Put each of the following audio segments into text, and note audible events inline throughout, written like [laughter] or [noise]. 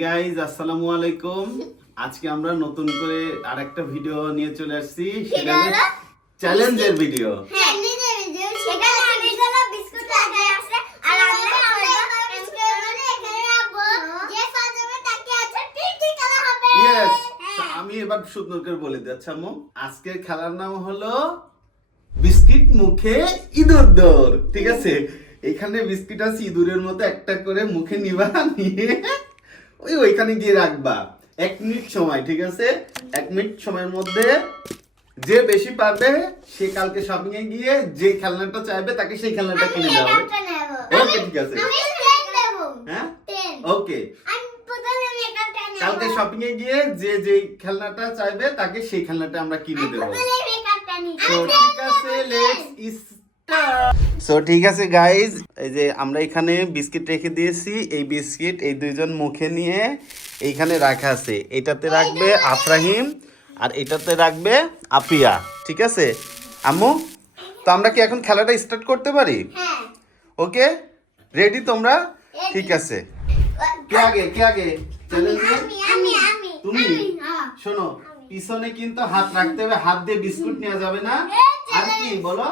Guys আসসালামু আলাইকুম। আজকে আমরা নতুন করে আরেকটা ভিডিও নিয়ে চলে আসছি। সেটা চ্যালেঞ্জের ভিডিও আমি এবার সুন্দর করে বলে দিচ্ছি আচ্ছা আজকের খেলার নাম হলো বিস্কিট মুখে ইঁদুর দৌড় ঠিক আছে? এখানে বিস্কিট আছে ইঁদুরের মতো একটা করে মুখে নিবা নিয়ে ওই ওইখানে গিয়ে রাখবা। এক মিনিট সময় ঠিক আছে? এক মিনিট সময়ের মধ্যে যে বেশি পারবে সে কালকে শপিং এ গিয়ে যে খেলনাটা চাইবে তাকে সেই খেলনাটা কিনে দেওয়া হবে। ওকে ঠিক আছে। আমি 10 নেব। হ্যাঁ? ওকে। কালকে শপিং এ গিয়ে যে যে খেলনাটা চাইবে তাকে সেই খেলনাটা আমরা কিনে দেবো ঠিক আছে লেটস সো ঠিক আছে গাইজ এই যে আমরা এখানে বিস্কিট রেখে দিয়েছি। এই বিস্কিট এই দুইজন মুখে নিয়ে এইখানে রাখা আছে। এটাতে রাখবে আফরাহিম আর এটাতে রাখবে আফিয়া ঠিক আছে? আম্মু তো আমরা কি এখন খেলাটা স্টার্ট করতে পারি? হ্যাঁ। ওকে রেডি তোমরা? ঠিক আছে। কে আগে? কে আগে? তুমি? হ্যাঁ। শোনো পিছনে কিন্তু হাত রাখতে হবে। হাত দিয়ে বিস্কুট নেওয়া যাবে না। আর কি? বলো।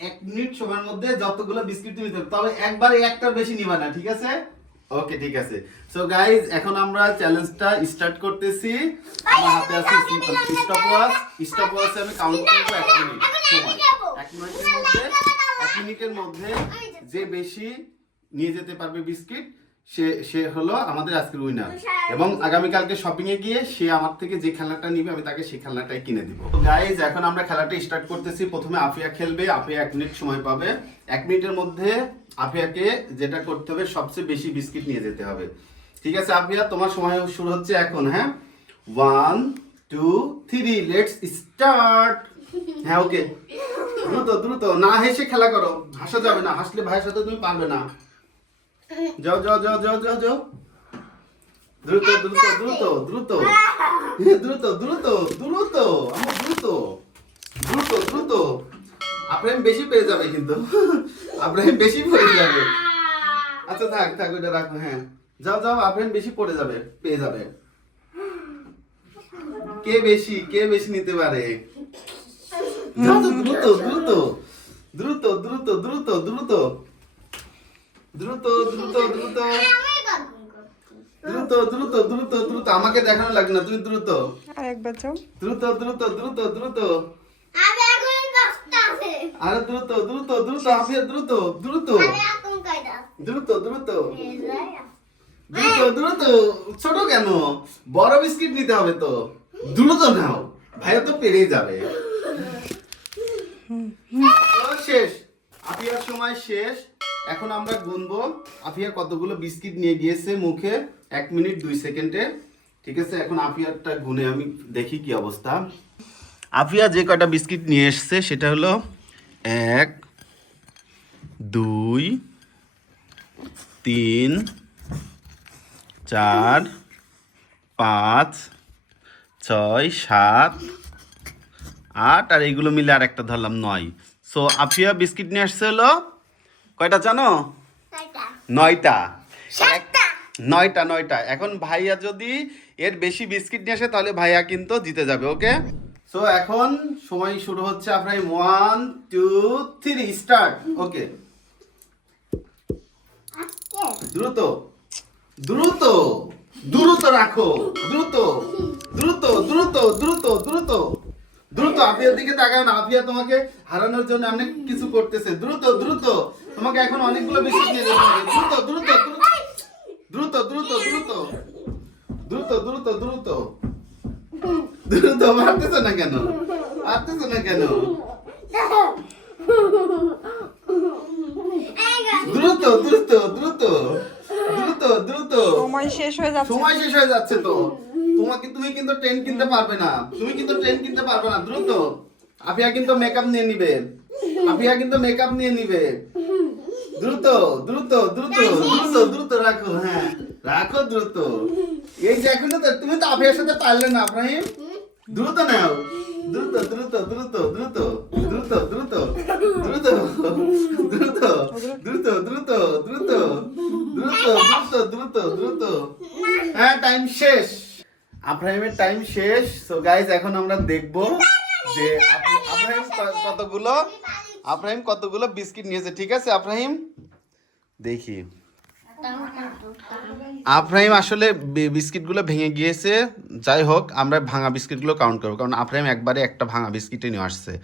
এক মিনিট সময়ের মধ্যে যতগুলো বিস্কিট তুমি দেবে তবে একবারে একটা বেশি নিবা না ঠিক আছে? ওকে ঠিক আছে। সো গাইজ এখন আমরা চ্যালেঞ্জটা স্টার্ট করতেছি। আমার হাতে আছে স্টপ ওয়াচ স্টপ ওয়াচে আমি কাউন্ট করব এক মিনিট সময় এক মিনিটের মধ্যে এক মিনিটের মধ্যে যে বেশি নিয়ে যেতে পারবে বিস্কিট সে সে হলো আমাদের আজকের উইনার এবং আগামীকালকে শপিং এ গিয়ে সে আমার থেকে যে খেলনাটা নিবে আমি তাকে সেই খেলনাটাই কিনে দিব। গাইজ এখন আমরা খেলাটা স্টার্ট করতেছি। প্রথমে আফিয়া খেলবে আফিয়া এক মিনিট সময় পাবে। এক মিনিটের মধ্যে আফিয়াকে যেটা করতে হবে সবচেয়ে বেশি বিস্কিট নিয়ে যেতে হবে। ঠিক আছে আফিয়া তোমার সময় শুরু হচ্ছে এখন হ্যাঁ? One two three let's start হ্যাঁ ওকে দ্রুত দ্রুত না হেসে খেলা করো। হাসা যাবে না। হাসলে ভাইয়ের সাথে তুমি পারবে না। যাও যাও যাও যাও যাও যাও। দ্রুত দ্রুত দ্রুত [laughs] দ্রুত। দ্রুত দ্রুত দ্রুত আমার দ্রুত। দ্রুত দ্রুত। আব্রাহিম বেশি পেয়ে যাবে কিন্তু। [laughs] আব্রাহিম বেশি পড়ে যাবে। আচ্ছা থাক থাক ওটা রাখো হ্যাঁ। যাও যাও আব্রাহিম বেশি পড়ে যাবে পেয়ে যাবে। কে বেশি কে বেশি নিতে পারে? [laughs] দ্রুত দ্রুত দ্রুত। দ্রুত দ্রুত দ্রুত দ্রুত। দ্রুত দ্রুত দ্রুত। দ্রুত দ্রুত দ্রুত দ্রুত। আমাকে দেখানো লাগে না তুমি দ্রুত। আরেকবার যাও দ্রুত দ্রুত দ্রুত দ্রুত। আরে দ্রুত দ্রুত দ্রুত আফিয়া দ্রুত দ্রুত। দ্রুত দ্রুত। দ্রুত দ্রুত। ছোট কেন? বড় বিস্কিট নিতে হবে তো। দ্রুত নাও। ভাইয়া তো পেরেই যাবে। শেষ। আফিয়ার সময় শেষ। এখন আমরা গুনবো আফিয়া কতগুলো বিস্কিট নিয়ে গিয়েছে মুখে? এক মিনিট, দুই সেকেন্ডে। ঠিক আছে? এখন আফিয়ারটা গুনে, আমি দেখি কি অবস্থা। আফিয়া যে কয়টা বিস্কিট নিয়ে এসছে, সেটা হলো এক, দুই, তিন, চার, পাঁচ, ছয়, সাত, আট, আর এইগুলো মিলে আর একটা ধরলাম নয়। সো আফিয়া বিস্কিট নিয়ে আসছে হলো কয়টা জানো? নয়টা। নয়টা। নয়টা এখন ভাইয়া যদি এর বেশি বিস্কিট নিয়ে আসে তাহলে ভাইয়া কিন্তু জিতে যাবে ওকে? সো এখন সময় শুরু হচ্ছে আপনার one two three start okay. দ্রুত। দ্রুত। দ্রুত রাখো। দ্রুত। দ্রুত দ্রুত দ্রুত দ্রুত। আফিয়ার দিকে তাকাও না। আফিয়া তোমাকে হারানোর জন্য অনেক কিছু করতেছে। দ্রুত দ্রুত। তোমাকে এখন অনেকগুলো বিস্কুট নিয়ে যেতে হবে। দ্রুত দ্রুত। দ্রুত দ্রুত দ্রুত। দ্রুত দ্রুত দ্রুত। দ্রুত মারতেছো না কেন? মারতেছো না কেন? দ্রুত দ্রুত দ্রুত। দ্রুত দ্রুত। সময় শেষ হয়ে যাচ্ছে। সময় শেষ হয়ে যাচ্ছে তো। তোমাকে তুমি কিন্তু ট্রেন কিনতে পারবে না তুমি কিন্তু ট্রেন কিনতে পারবে না দ্রুত আফিয়া কিন্তু মেকআপ নিয়ে নিবে আফিয়া কিন্তু মেকআপ নিয়ে নিবে দ্রুত দ্রুত দ্রুত দ্রুত দ্রুত রাখো হ্যাঁ রাখো দ্রুত এই যে এখন তো তুমি তো আফিয়ার সাথে পারলে না আব্রাহিম দ্রুত নাও দ্রুত দ্রুত দ্রুত দ্রুত দ্রুত দ্রুত দ্রুত দ্রুত দ্রুত হ্যাঁ টাইম শেষ আব্রাহিমের টাইম শেষ। সো গাইজ এখন আমরা দেখব যে আব্রাহিম কতগুলো? আব্রাহিম কতগুলো বিস্কিট নিয়েছে? ঠিক আছে আব্রাহিম দেখি। আব্রাহিম আসলে বি- বিস্কিটগুলো ভেঙে গিয়েছে। যাই হোক আমরা ভাঙা বিস্কিটগুলো কাউন্ট করব। কারণ আব্রাহিম একবারে একটা ভাঙা বিস্কিটে নিয়ে আসছে।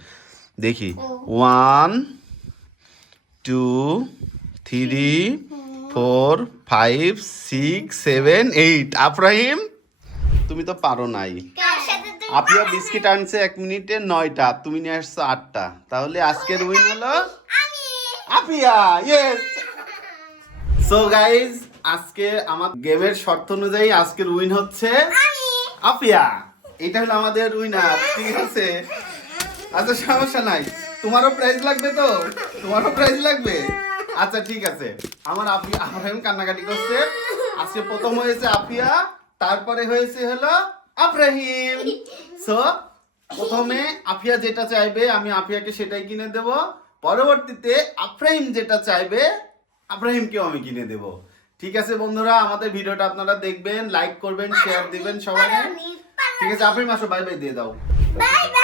দেখি। One two three four five six seven eight Abrahim তুমি তো পারো নাই। আপিয়া বিস্কিট আনছে এক মিনিটে নয়টা তুমি নিয়ে আসছো আটটা। তাহলে আজকের উইন হলো আপিয়া ইয়েস সো গাইজ আজকে আমার গেমের শর্ত অনুযায়ী আজকের উইন হচ্ছে আপিয়া। এটা হলো আমাদের উইনার ঠিক আছে? আচ্ছা সমস্যা নাই। তোমারও প্রাইজ লাগবে তো? তোমারও প্রাইজ লাগবে? আচ্ছা ঠিক আছে। আমার আপিয়া আফরাহিম কান্নাকাটি করছে। আজকে প্রথম হয়েছে আপিয়া। তারপরে হয়েছে হলো আফরাহিম সো প্রথমে আফিয়া যেটা চাইবে আমি আফিয়াকে সেটাই কিনে দেব। পরবর্তীতে আফরাহিম যেটা চাইবে আফরাহিমকেও আমি কিনে দেব। ঠিক আছে বন্ধুরা আমাদের ভিডিওটা আপনারা দেখবেন লাইক করবেন শেয়ার দিবেন সবাই। ঠিক আছে আফরাহিম আসো বাই বাই দিয়ে দাও। বাই বাই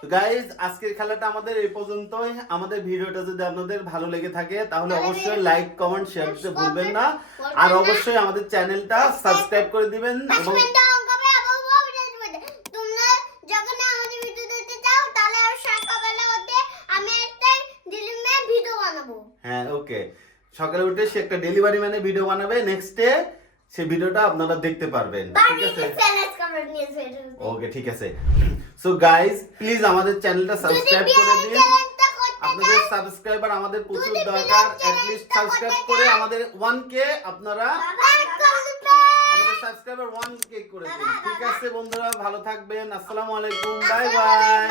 তো গাইজ আজকের খেলাটা আমাদের এই পর্যন্তই। আমাদের ভিডিওটা যদি আপনাদের ভালো লেগে থাকে তাহলে অবশ্যই লাইক কমেন্ট শেয়ার দিতে ভুলবেন না। আর অবশ্যই আমাদের চ্যানেলটা সাবস্ক্রাইব করে দিবেন এবং হ্যাঁ ওকে সকালে উঠে সে একটা ডেলিভারি ম্যানে ভিডিও বানাবে। নেক্সট ডে সেই ভিডিওটা আপনারা দেখতে পারবেন। ঠিক আছে? ওকে ঠিক আছে। সো গাইজ প্লিজ আমাদের চ্যানেলটা যদি সাবস্ক্রাইব করে বিয়ার দিন। চ্যালেঞ্জটা করতে আপনাদের চাও সাবস্ক্রাইবার আমাদের প্রচুর যদি দরকার। বিয়ার অ্যাটলিস্ট চ্যানেলটা সাবস্ক্রাইব করতে করে চাও- আমাদের 1k আপনারা লাইক করতে আমাদের সাবস্ক্রাইবার 1k করে দিন। ঠিক আছে বন্ধুরা ভালো থাকবেন। আসসালামু আলাইকুম। Bye bye